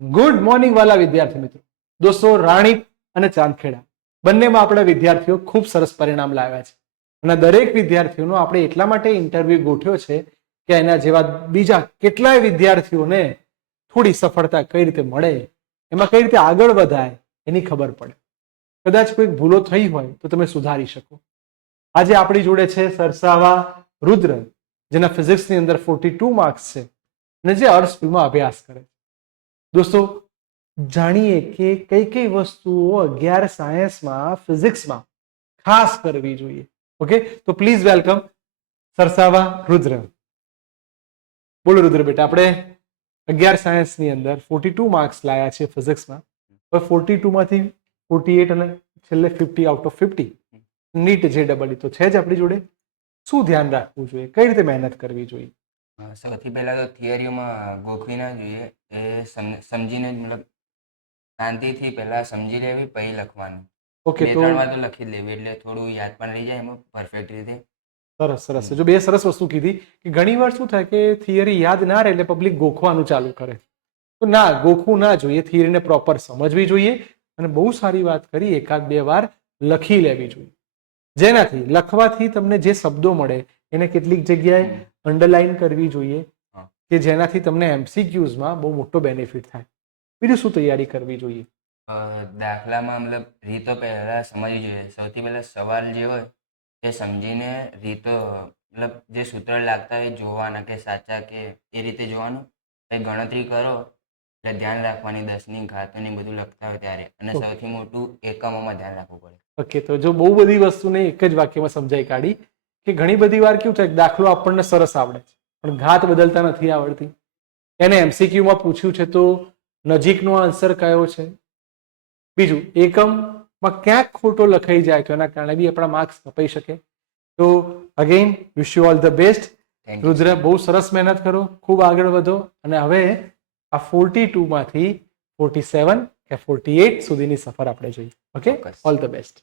Good morning વાલા વિદ્યાર્થી મિત્રો. દોસ્તો, રાણીપ અને ચાંદખેડા બંનેમાં આપણા વિદ્યાર્થીઓ ખૂબ સરસ પરિણામ લાવ્યા છે અને દરેક વિદ્યાર્થીઓનો આપણે એટલા માટે ઇન્ટરવ્યુ ગોઠવ્યો છે કે એના જેવા બીજા કેટલાય વિદ્યાર્થીઓને થોડી સફળતા કઈ રીતે મળે, એમાં કઈ રીતે આગળ વધાય એની ખબર પડે. કદાચ કોઈ ભૂલો થઈ હોય તો તમે સુધારી શકો. આજે આપણી જોડે છે સરસાવા રુદ્ર, જેના ફિઝિક્સની અંદર 42 માર્ક્સ છે અને જે અર્થ સ્કૂલમાં અભ્યાસ કરે છે. દોસ્તો, જાણીએ કે કઈ કઈ વસ્તુઓ 11 સાયન્સમાં ફિઝિક્સમાં ખાસ કરવી જોઈએ. ઓકે, તો પ્લીઝ વેલકમ સરસાવા રુદ્ર. બોલો રુદ્ર બેટા, આપણે 11 સાયન્સની અંદર 42 માર્ક્સ લાયા છે ફિઝિક્સમાં. હવે 42 માંથી 48 અને છેલ્લે 50 આઉટ ઓફ 50 નીટ JEE તો છે જ આપણી જોડે. શું ધ્યાન રાખવું જોઈએ, કઈ રીતે મહેનત કરવી જોઈએ? સૌથી પહેલા તો થિયરીમાં ગોખવી ના જોઈએ, એ સમજીને જ મતલબ શાંતિથી પહેલા સમજી લેવી, પછી લખવાનું. ઓકે, બે તો ત્રણ વાર તો લખી જ લેવી, એટલે થોડું યાદ પણ રહી જાય એમાં પરફેક્ટ રીતે. સરસ સરસ. જો બે સરસ વસ્તુ કીધી કે ઘણી વાર શું થાય કે થિયરી યાદ ના રહે એટલે પબ્લિક ગોખવાનું ચાલુ કરે. તો ના, ગોખવું ના જોઈએ, થિયરીને પ્રોપર સમજવી જોઈએ અને બહુ સારી વાત કરી, એકાદ બે વાર લખી લેવી જોઈએ. જેનાથી લખવાથી તમને જે શબ્દો મળે એને કેટલીક જગ્યાએ અંડરલાઈન કરવી જોઈએ કે જેનાથી તમને MCQsમાં બહુ મોટો બેનિફિટ થાય. બીજું શું તૈયારી કરવી જોઈએ? દાખલામાં મતલબ રીતો પહેલા સમજવી જોઈએ. સૌથી પહેલા સવાલ જે હોય એ સમજીને રીતો મતલબ જે સૂત્ર લાગતા હોય જોવાના કે સાચા કે એ રીતે જોવાનું. પછી ગણતરી કરો એટલે ધ્યાન રાખવાની, 10ની ઘાતોની બધું લખતા હોય ત્યારે. અને સૌથી મોટું એકમોમાં ધ્યાન રાખવું પડે. ઓકે, તો જો બહુ બધી વસ્તુને એક જ વાક્યમાં સમજાઈ કાઢી કે ઘણી બધી વાર કેવું થાય, દાખલો આપણને સરસ આવડે છે પણ ઘાત બદલતા નથી આવડતી. એને MCQમાં પૂછ્યું છે તો નજીકનો આન્સર કયો છે. બીજું, એકમમાં ક્યાંક ખોટો લખાઈ જાય તો એના કારણે બી આપણા માર્ક્સ કપાઈ શકે. તો again wish you all the best. Rudra, બહુ સરસ મહેનત કરો, ખૂબ આગળ વધો અને હવે આ 42 માંથી 47 કે 48 સુધીની સફર આપણે જોઈએ. Okay, all the best.